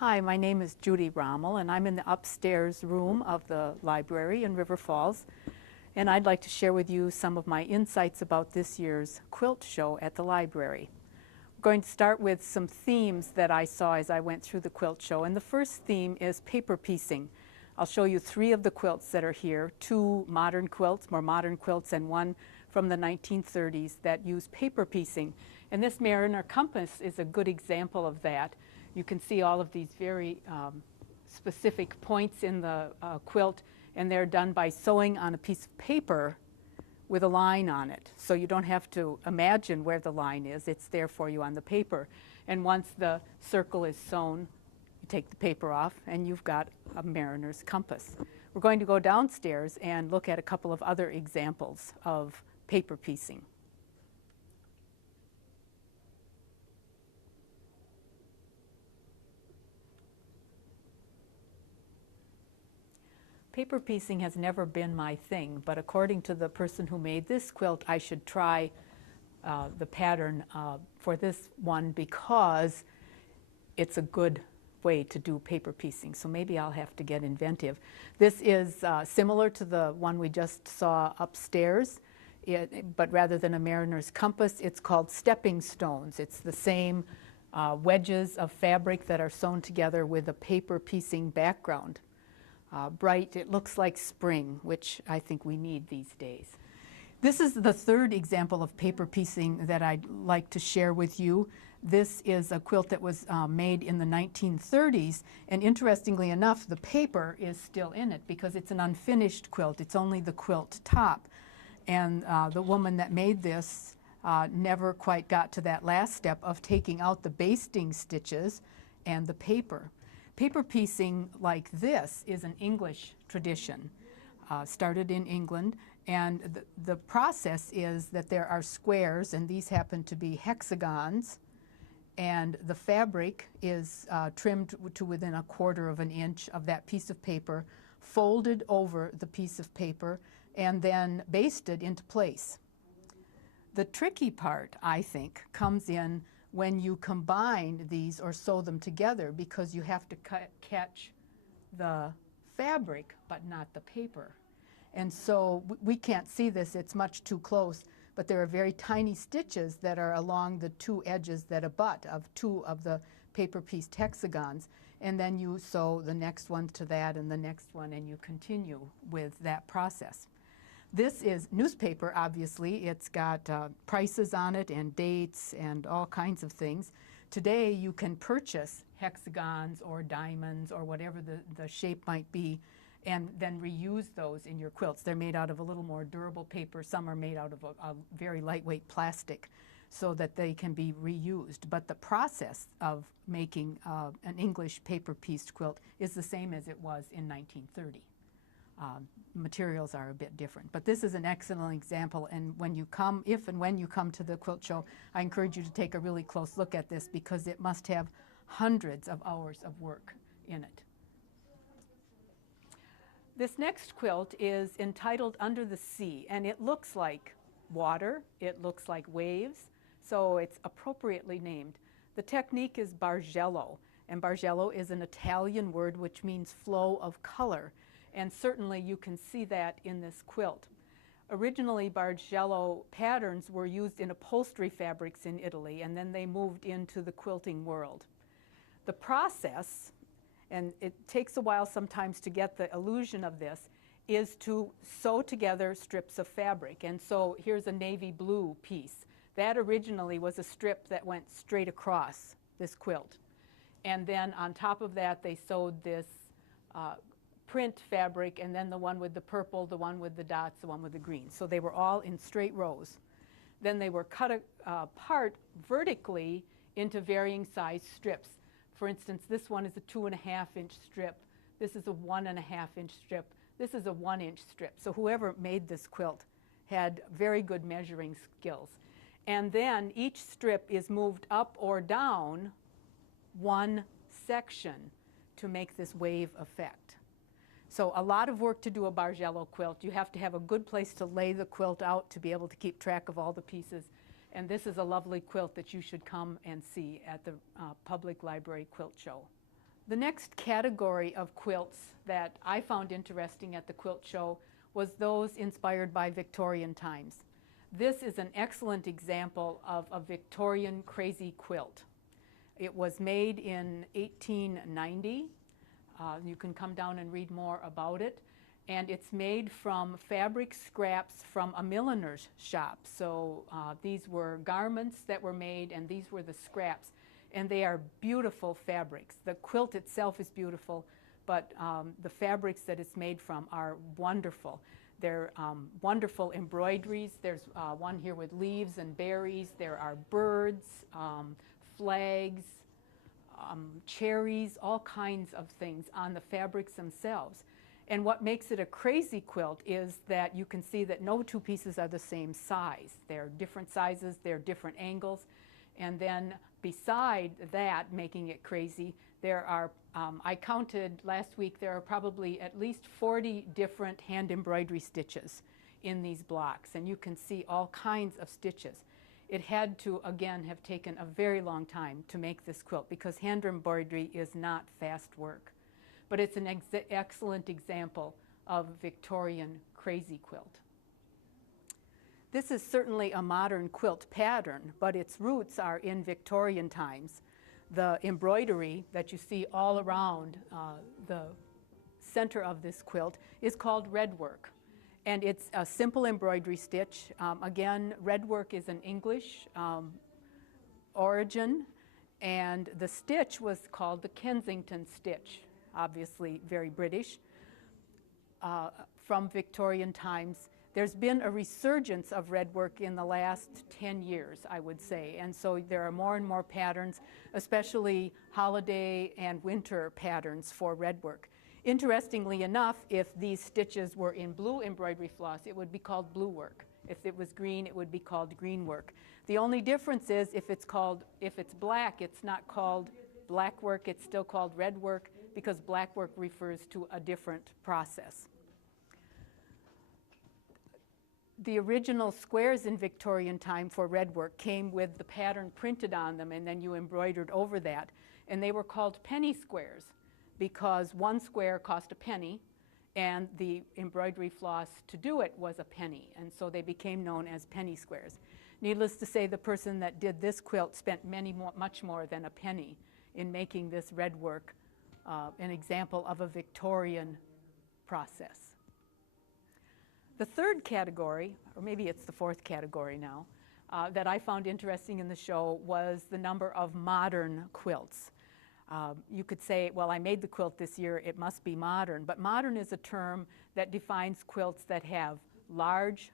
Hi, my name is Judy Rommel, and I'm in the upstairs room of the library in River Falls. And I'd like to share with you some of my insights about this year's quilt show at the library. We're going to start with some themes that I saw as I went through the quilt show. And the first theme is paper piecing. I'll show you 3 of the quilts that are here, 2 modern quilts, more modern quilts, and 1 from the 1930s that use paper piecing. And this Mariner compass is a good example of that. You can see all of these very specific points in the quilt, and they're done by sewing on a piece of paper with a line on it. So you don't have to imagine where the line is. It's there for you on the paper. And once the circle is sewn, you take the paper off, and you've got a mariner's compass. We're going to go downstairs and look at a couple of other examples of paper piecing. Paper piecing has never been my thing, but according to the person who made this quilt, I should try the pattern for this one because it's a good way to do paper piecing. So maybe I'll have to get inventive. This is similar to the one we just saw upstairs, but rather than a mariner's compass, it's called stepping stones. It's the same wedges of fabric that are sewn together with a paper piecing background. Bright, it looks like spring, which I think we need these days. This is the third example of paper piecing that I'd like to share with you. This is a quilt that was made in the 1930s, and interestingly enough, the paper is still in it because it's an unfinished quilt. It's only the quilt top. And the woman that made this never quite got to that last step of taking out the basting stitches and the paper. Paper piecing like this is an English tradition, started in England, and the process is that there are squares, and these happen to be hexagons, and the fabric is trimmed to within 1/4 of an inch of that piece of paper, folded over the piece of paper, and then basted into place. The tricky part, I think, comes in when you combine these or sew them together, because you have to catch the fabric but not the paper. And so we can't see this, it's much too close, but there are very tiny stitches that are along the 2 edges that abut of 2 of the paper pieced hexagons, and then you sew the next one to that and the next one, and you continue with that process. This is newspaper, obviously. It's got prices on it and dates and all kinds of things. Today you can purchase hexagons or diamonds or whatever the shape might be, and then reuse those in your quilts. They're made out of a little more durable paper. Some are made out of a very lightweight plastic so that they can be reused. But the process of making an English paper pieced quilt is the same as it was in 1930. Materials are a bit different. But this is an excellent example, and when you come, if and when you come to the quilt show, I encourage you to take a really close look at this because it must have hundreds of hours of work in it. This next quilt is entitled Under the Sea, and it looks like water, it looks like waves, so it's appropriately named. The technique is Bargello, and Bargello is an Italian word which means flow of color. And certainly you can see that in this quilt. Originally, Bargello patterns were used in upholstery fabrics in Italy, and then they moved into the quilting world. The process, and it takes a while sometimes to get the illusion of this, is to sew together strips of fabric. And so here's a navy blue piece. That originally was a strip that went straight across this quilt. And then on top of that, they sewed this print fabric, and then the one with the purple, the one with the dots, the one with the green. So they were all in straight rows. Then they were cut apart vertically into varying size strips. For instance, this one is a 2.5-inch strip. This is a 1.5-inch strip. This is a 1-inch strip. So whoever made this quilt had very good measuring skills. And then each strip is moved up or down 1 section to make this wave effect. So a lot of work to do a Bargello quilt. You have to have a good place to lay the quilt out to be able to keep track of all the pieces. And this is a lovely quilt that you should come and see at the Public Library Quilt Show. The next category of quilts that I found interesting at the Quilt Show was those inspired by Victorian times. This is an excellent example of a Victorian crazy quilt. It was made in 1890. You can come down and read more about it. And it's made from fabric scraps from a milliner's shop. So these were garments that were made, and these were the scraps. And they are beautiful fabrics. The quilt itself is beautiful, but the fabrics that it's made from are wonderful. They're wonderful embroideries. There's one here with leaves and berries. There are birds, flags, cherries, all kinds of things on the fabrics themselves. And what makes it a crazy quilt is that you can see that no two pieces are the same size. They're different sizes, they're different angles. And then beside that, making it crazy, there are, I counted last week, there are probably at least 40 different hand embroidery stitches in these blocks. And you can see all kinds of stitches. It had to, again, have taken a very long time to make this quilt because hand embroidery is not fast work. But it's an excellent example of Victorian crazy quilt. This is certainly a modern quilt pattern, but its roots are in Victorian times. The embroidery that you see all around the center of this quilt is called red work. And it's a simple embroidery stitch. Again, red work is an English origin, and the stitch was called the Kensington stitch, obviously very British, from Victorian times. There's been a resurgence of red work in the last 10 years, I would say, and so there are more and more patterns, especially holiday and winter patterns for red work. Interestingly enough, if these stitches were in blue embroidery floss, it would be called blue work. If it was green, it would be called green work. The only difference is if it's black, it's not called black work, it's still called red work, because black work refers to a different process. The original squares in Victorian time for red work came with the pattern printed on them, and then you embroidered over that. And they were called penny squares because one square cost a penny, and the embroidery floss to do it was a penny. And so they became known as penny squares. Needless to say, the person that did this quilt spent much more than a penny in making this red work an example of a Victorian process. The third category, or maybe it's the fourth category now, that I found interesting in the show was the number of modern quilts. You could say, well, I made the quilt this year, it must be modern, but modern is a term that defines quilts that have large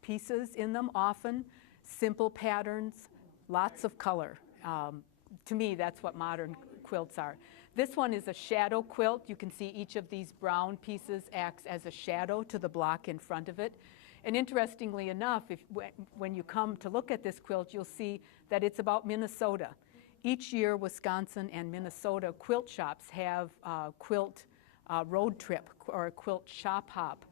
pieces in them often, simple patterns, lots of color. To me, that's what modern quilts are. This one is a shadow quilt. You can see each of these brown pieces acts as a shadow to the block in front of it. And interestingly enough, when you come to look at this quilt, you'll see that it's about Minnesota. Each year, Wisconsin and Minnesota quilt shops have a quilt road trip or a quilt shop hop.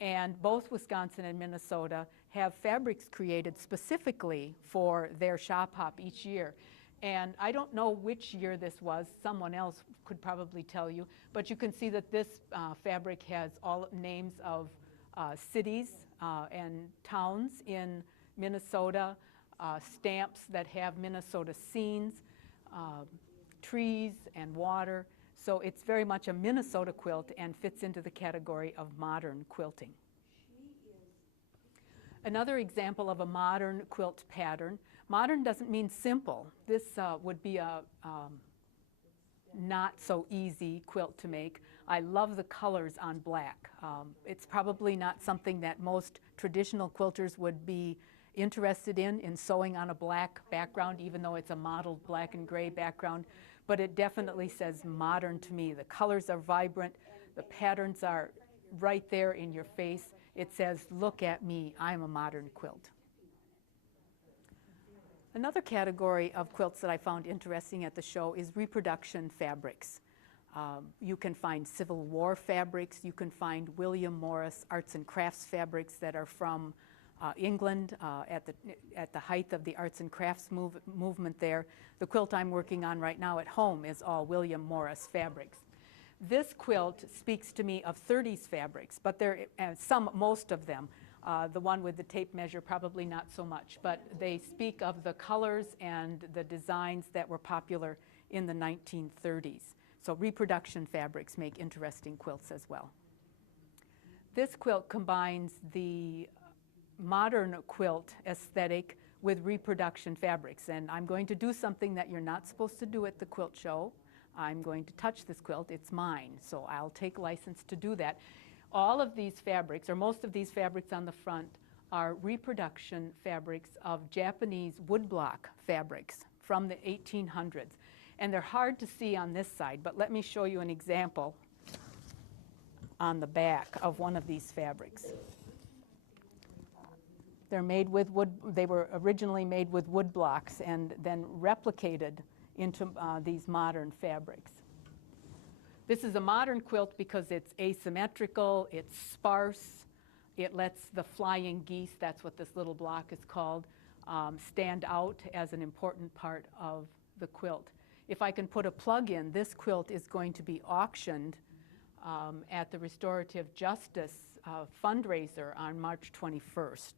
And both Wisconsin and Minnesota have fabrics created specifically for their shop hop each year. And I don't know which year this was, someone else could probably tell you, but you can see that this fabric has all names of cities and towns in Minnesota, stamps that have Minnesota scenes, trees and water. So it's very much a Minnesota quilt and fits into the category of modern quilting. Another example of a modern quilt pattern. Modern doesn't mean simple. This would be a not so easy quilt to make. I love the colors on black. It's probably not something that most traditional quilters would be interested in sewing on a black background, even though it's a mottled black and gray background, but it definitely says modern to me. The colors are vibrant, the patterns are right there in your face. It says, look at me, I'm a modern quilt. Another category of quilts that I found interesting at the show is reproduction fabrics. You can find Civil War fabrics, you can find William Morris arts and crafts fabrics that are from England at the height of the arts and crafts movement there. The quilt I'm working on right now at home is all William Morris fabrics. This quilt speaks to me of 30s fabrics, but most of them. The one with the tape measure, probably not so much, but they speak of the colors and the designs that were popular in the 1930s. So reproduction fabrics make interesting quilts as well. This quilt combines the modern quilt aesthetic with reproduction fabrics, and I'm going to do something that you're not supposed to do at the quilt show. I'm going to touch this quilt. It's mine, so I'll take license to do that. All of these fabrics, or most of these fabrics on the front, are reproduction fabrics of Japanese woodblock fabrics from the 1800s. And they're hard to see on this side, but let me show you an example on the back of one of these fabrics. They're made with wood. They were originally made with wood blocks and then replicated into these modern fabrics. This is a modern quilt because it's asymmetrical, it's sparse, it lets the flying geese, that's what this little block is called, stand out as an important part of the quilt. If I can put a plug in, this quilt is going to be auctioned at the Restorative Justice fundraiser on March 21st.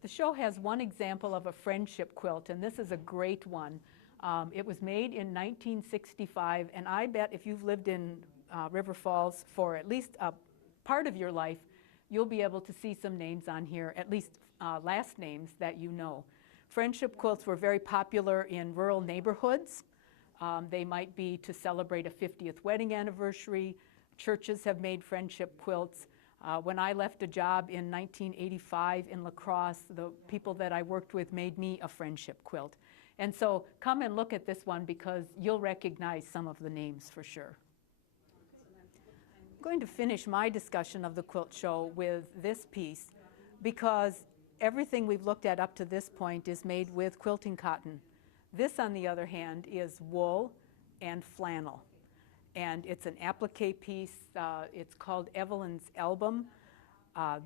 The show has one example of a friendship quilt, and this is a great one. It was made in 1965, and I bet if you've lived in River Falls for at least a part of your life, you'll be able to see some names on here, at least last names that you know. Friendship quilts were very popular in rural neighborhoods. They might be to celebrate a 50th wedding anniversary. Churches have made friendship quilts. When I left a job in 1985 in La Crosse, the people that I worked with made me a friendship quilt. And so come and look at this one because you'll recognize some of the names for sure. I'm going to finish my discussion of the quilt show with this piece because everything we've looked at up to this point is made with quilting cotton. This, on the other hand, is wool and flannel. And it's an applique piece. It's called Evelyn's Album.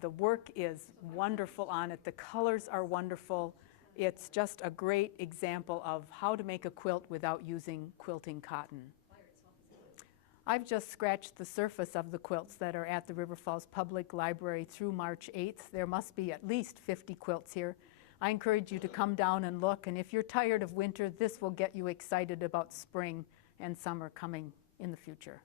The work is wonderful on it. The colors are wonderful. It's just a great example of how to make a quilt without using quilting cotton. I've just scratched the surface of the quilts that are at the River Falls Public Library through March 8th. There must be at least 50 quilts here. I encourage you to come down and look, and if you're tired of winter, this will get you excited about spring and summer coming in the future.